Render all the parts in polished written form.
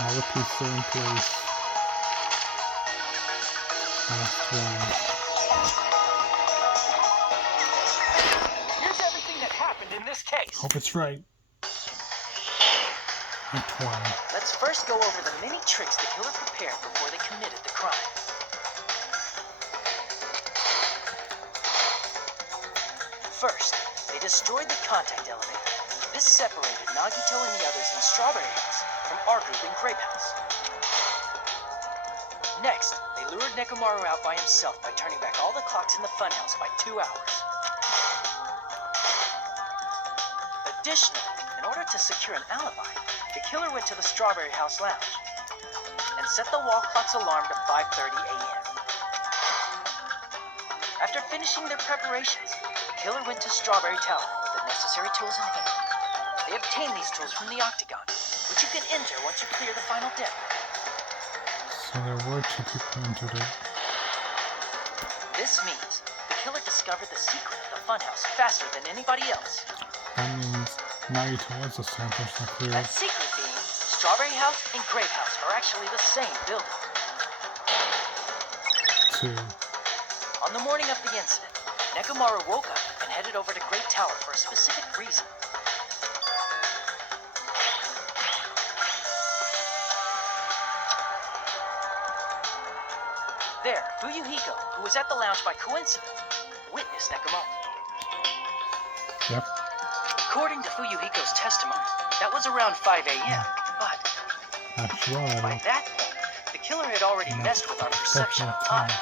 All the pieces are in place. Last one. Here's everything that happened in this case. Hope it's right. Act 1. Let's first go over the many tricks the killer prepared before they committed the crime. First, they destroyed the contact elevator. This separated Nagito and the others in Strawberry House from our group in Grape House. Next, they lured Nekomaru out by himself by turning back all the clocks in the funhouse by 2 hours. Additionally, in order to secure an alibi, the killer went to the Strawberry House lounge and set the wall clock's alarm to 5:30 a.m. After finishing their preparations, the killer went to Strawberry Tower with the necessary tools in hand. They obtained these tools from the octagon, which you can enter once you clear the final deck. So there were 2 people entered it. This means the killer discovered the secret of the funhouse faster than anybody else. That means Nagito was the same person that cleared. That secret being, Strawberry House and Grape House are actually the same building. 2. On the morning of the incident, Nekomaru woke up and headed over to Great Tower for a specific reason. There, Fuyuhiko, who was at the lounge by coincidence, witnessed Nekomaru. Yep. According to Fuyuhiko's testimony, that was around 5 a.m., but Actuality. by that point, the killer had already messed with our perception of time.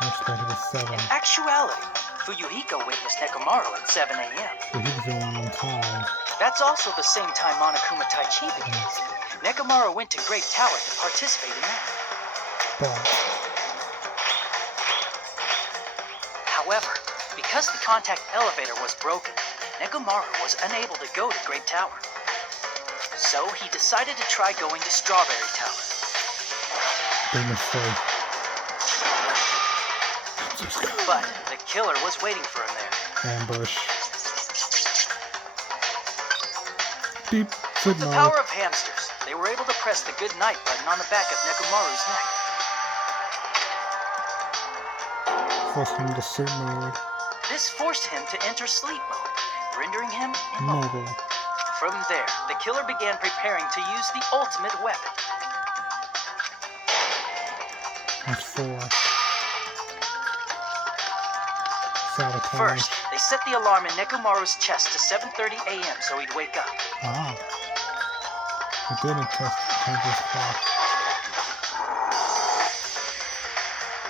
That's that it was 7. In actuality, Fuyuhiko witnessed Nekomaru at 7 a.m. But he was the one on time. That's also the same time Monokuma Taichi begins. Nekomaru went to Great Tower to participate in that. But However, because the contact elevator was broken, Nekomaru was unable to go to Great Tower. So he decided to try going to Strawberry Tower. big mistake. But the killer was waiting for him there. Ambush. Beep. With the power of hamsters, they were able to press the good night button on the back of Nekomaru's neck. Force him to sleep mode. This forced him to enter sleep mode, rendering him immobile. Mobile. From there, the killer began preparing to use the ultimate weapon. That's 4. Sabotage. First, they set the alarm in Nekomaru's chest to 7:30 a.m. so he'd wake up. Ah. It didn't test his clock.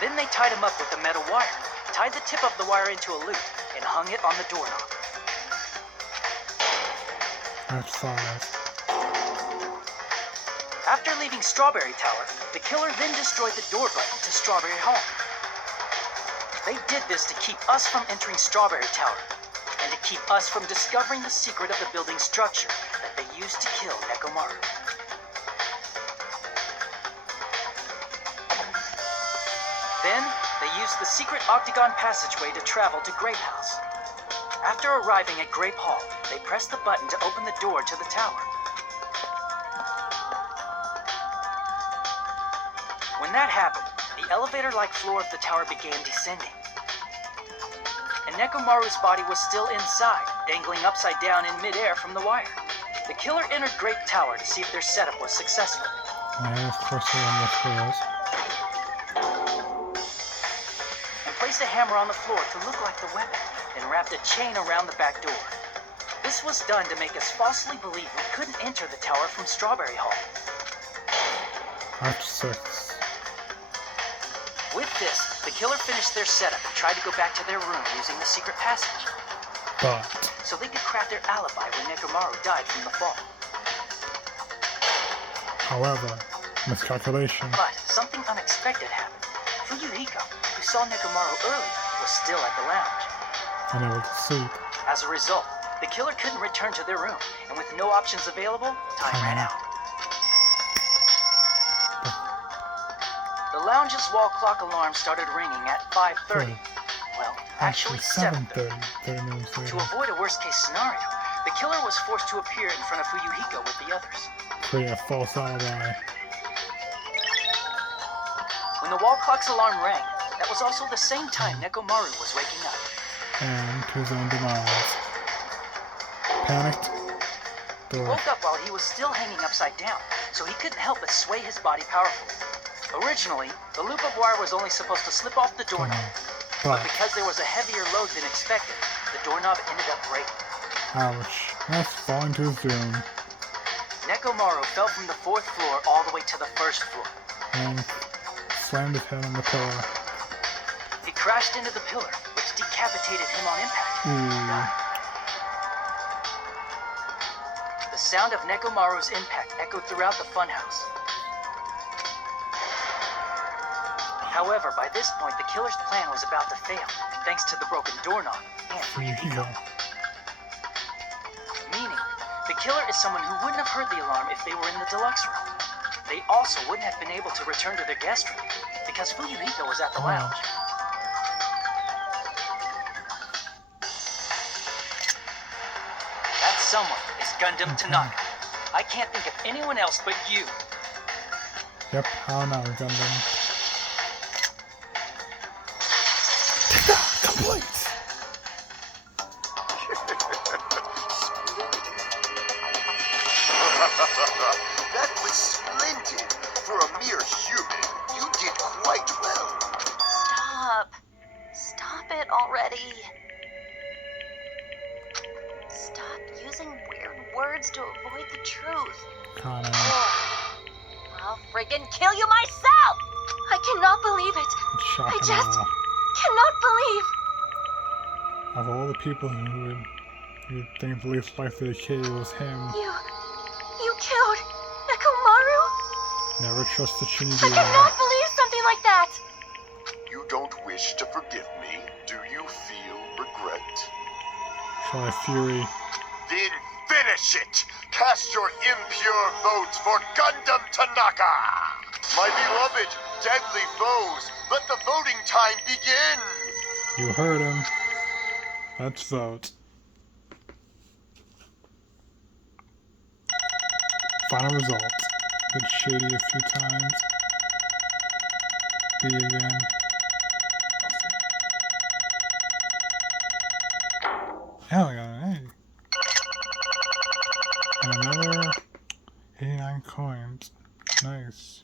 Then they tied him up with a metal wire, tied the tip of the wire into a loop, and hung it on the doorknob. That's 5. After leaving Strawberry Tower, the killer then destroyed the door button to Strawberry Hall. They did this to keep us from entering Strawberry Tower, and to keep us from discovering the secret of the building structure that they used to kill Nekomaru. Then, they used the secret octagon passageway to travel to Grape House. After arriving at Grape Hall, they pressed the button to open the door to the tower. When that happened, the elevator-like floor of the tower began descending. And Nekomaru's body was still inside, dangling upside down in midair from the wire. The killer entered Great Tower to see if their setup was successful. Yeah, of course the one that fails. And placed a hammer on the floor to look like the weapon, and wrapped a chain around the back door. This was done to make us falsely believe we couldn't enter the tower from Strawberry Hall. Act 6. With this, the killer finished their setup and tried to go back to their room using the secret passage, But so they could craft their alibi when Nekomaru died from the fall. however, miscalculation. But something unexpected happened. Fuyuhiko, who saw Nekomaru earlier, was still at the lounge. Unable to sleep. As a result, the killer couldn't return to their room, and with no options available, time ran out. The lounge's wall clock alarm started ringing at 5:30. Well, actually 7:30. 30 minutes To later. avoid a worst-case scenario, the killer was forced to appear in front of Fuyuhiko with the others. create a false alibi. When the wall clock's alarm rang, that was also the same time Nekomaru was waking up. And to his own demise. Panicked. He woke up while he was still hanging upside down, so he couldn't help but sway his body powerfully. Originally, the loop of wire was only supposed to slip off the doorknob, but because there was a heavier load than expected, the doorknob ended up breaking. Ouch. That's falling to his doom. Nekomaru fell from the 4th floor all the way to the 1st floor. And slammed his head on the pillar. He crashed into the pillar, which decapitated him on impact. Ooh. The sound of Nekomaru's impact echoed throughout the funhouse. However, by this point, the killer's plan was about to fail, thanks to the broken doorknob and Fujihiko. Meaning, the killer is someone who wouldn't have heard the alarm if they were in the deluxe room. They also wouldn't have been able to return to their guest room, because Fujihiko was at the lounge. That someone is Gundham Tanaka. I can't think of anyone else but you. Yep, how now, Gundam? Complete! That was splendid. For a mere human, you did quite well. Stop. Stop it already. Stop using weird words to avoid the truth. Kana. I'll friggin' kill you myself! I cannot believe it. I just cannot believe. Of all the people who would think the least likely to kill you was him. You killed Nekomaru? Never trust the Shinichi. I cannot believe something like that. You don't wish to forgive me? Do you feel regret? Shall I fury? Then finish it! Cast your impure votes for Gundham Tanaka! My beloved, deadly foes, let the voting time begin! You heard him. Let's vote. Final results. Hit shady a few times. B again. Hell, I got an A. And another 89 coins. Nice.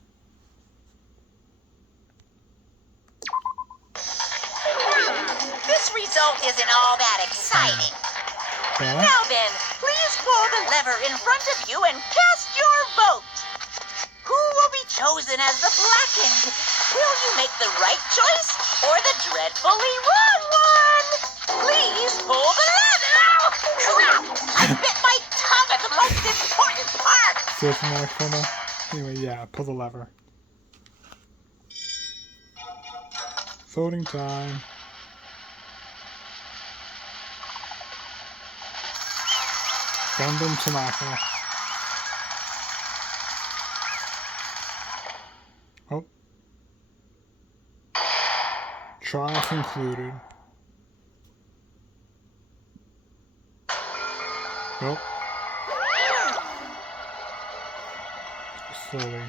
This result isn't all that exciting. Now then, please pull the lever in front of you and cast your vote. Who will be chosen as the blackened? Will you make the right choice or the dreadfully wrong one? Please pull the lever. Oh, crap! I bit my tongue at the most important part. So from that corner. Anyway, yeah, pull the lever. Voting time. Gundham Tanaka. Oh. Trial concluded. Oh. Slowly.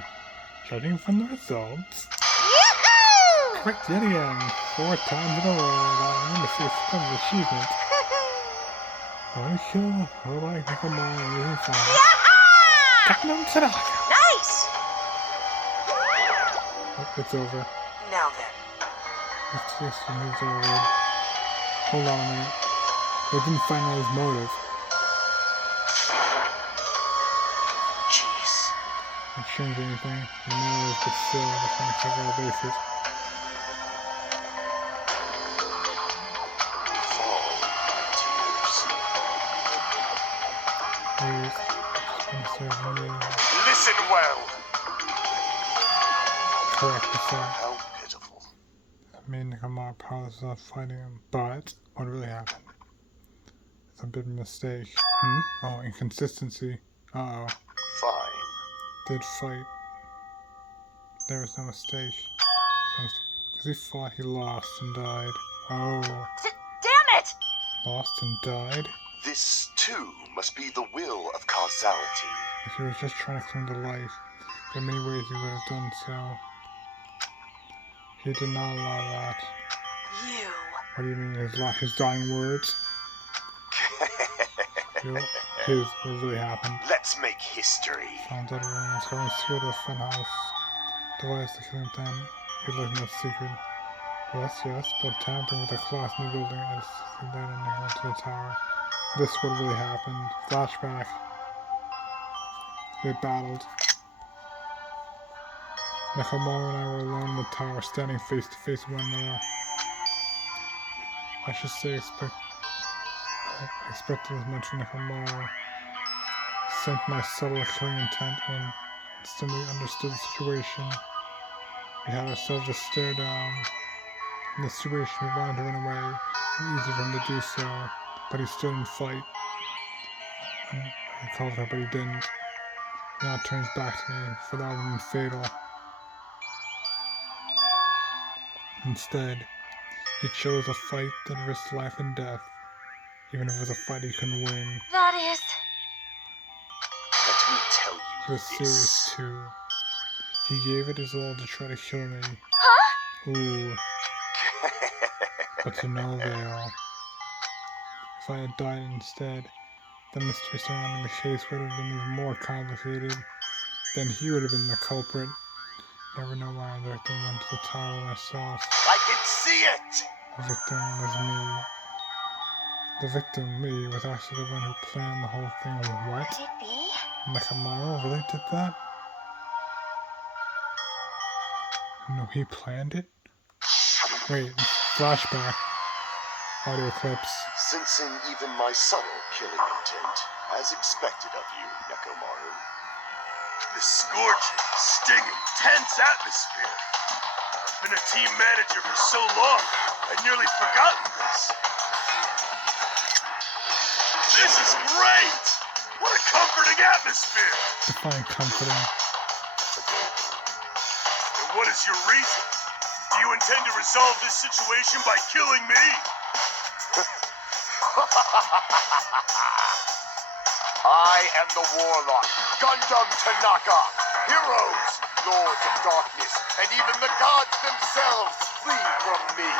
Judging from the results. Yahoo! Correct yet again. 4 times in a row. That I'm the 6th of achievement. Going to kill robotic Nekomaru using fire. Gundham Tanaka! Nice! Oh, it's over. Now then, Let's see if he moves over. Hold on a minute. We didn't find out his motive. jeez. Can't change anything. He knows, but still, we're trying to cover all bases. Fall, my tears. Please, just gonna serve me. Listen well. Correct, sir. How pitiful. That made Nekomaru powerless without fighting him. But, what really happened? It's a bit of a mistake. Oh, inconsistency. Uh-oh. Fine. Did fight. There was no mistake. Because he fought, he lost and died. Oh. Damn it! Lost and died? This, too, must be the will of causality. If he was just trying to cling to life, there are many ways he would have done so. He did not allow that. You. What do you mean, his dying words? His what really happened. Let's make history. Found out everyone was going through the funhouse. Devised the killing plan. He lived no secret. Yes, but tampering with the class new building is then ending to the tower. This what really happened. Flashback. They battled. Nekomaru and I were alone in the tower, standing face to face with one another. I should say expected as much. Nekomaru sensed my subtle killing intent and instantly understood the situation. We had ourselves to stare down. In the situation, we wanted to run away. It was easy for him to do so, but he stood and fight. I called her, but he didn't. He now turns back to me, for that would have been fatal. Instead, he chose a fight that risked life and death, even if it was a fight he couldn't win. That is... Let me tell He you was serious too. He gave it his all to try to kill me. Huh? Ooh. But to no avail. If I had died instead, the mystery surrounding the case would have been even more complicated. Then he would have been the culprit. Never know why the victim went to the tower myself. I can see it! The victim was me. The victim, me, was actually the one who planned the whole thing. What? Could it be? Nekomaru really did that? No, he planned it? Wait, flashback. Audio clips. Sensing even my subtle killing intent, as expected of you, Nekomaru. The scorching, stinging, tense atmosphere. I've been a team manager for so long, I'd nearly forgotten this. This is great! What a comforting atmosphere! Define comforting. And what is your reason? Do you intend to resolve this situation by killing me? I am the warlock, Gundham Tanaka. Heroes, lords of darkness, and even the gods themselves flee from me.